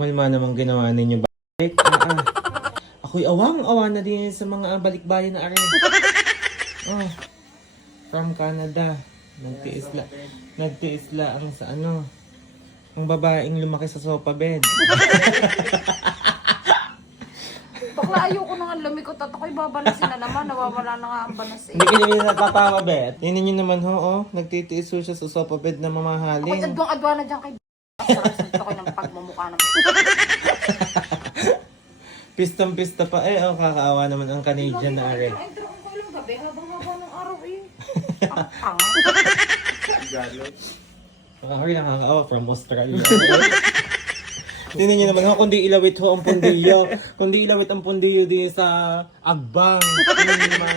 Malma namang ginawa ninyo ba? Ako'y awang-awa na din sa mga balikbayan na arin. From Canada. Nagtiis lang sa ano. Ang babaeng lumaki sa sofa bed. Bakla ayoko na nga lumikot at ako'y babalasin na naman. Nawawala na nga ang balas eh. Hindi ka naman natatawa, bet. Tingnan nyo naman ho, nagtitiis ho siya sa sofa bed na Ako'y mamahalin. adwang-adwa na dyan kay sarap ko ng pagmamukha ng Pistang-pista pa kakaawa naman ang Canadian na arin. Ay, drone ko lang gabi habang-haba ng araw eh. Ang Nakakari nakakaawa from Australia. Tingnan nyo naman ho, kundi ilawit ho ang pundilyo. Kundi ilawit ang pundilyo din sa agbang. Tingnan nyo naman.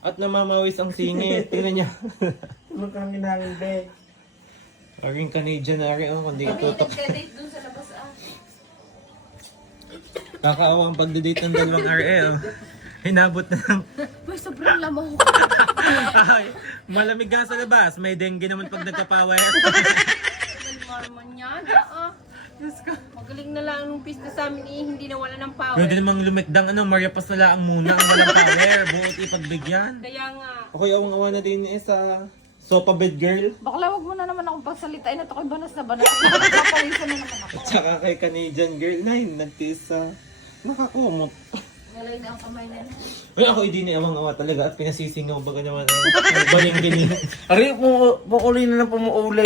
At namamawis ang singit. Tingnan nyo. Magkang ginangin, be. Aring Canadian na arin, kundi itutok. nagka-date dun sa labas Kakaawa ang pagdadate ng dalawang RA, Hinabot na lang. Boy, sobrang lamang. Ay, malamig nga sa labas. May dengue naman pag nagka-power. Malmarman yan. Diyos ko. Magaling na lang nung pista sa amin eh, hindi na wala ng power. Pwede namang lumikdang Maria Paz na lang muna ang walang power. Buot ipagbigyan. Kaya nga. Ako'y awang-awa na din sa sofa bed girl. Bakla, wag mo na naman akong pagsalitain at ako'y banas na banas. Napapawisan na naman ako. At saka kay Canadian girl na nagtiis sa nakakumot. Ngalay na ang kamay na na. Uy, ako hindi ni awang-awa talaga at pinasisingaw baga naman ang baling gini. Ari, pumuuli na lang pumuuli.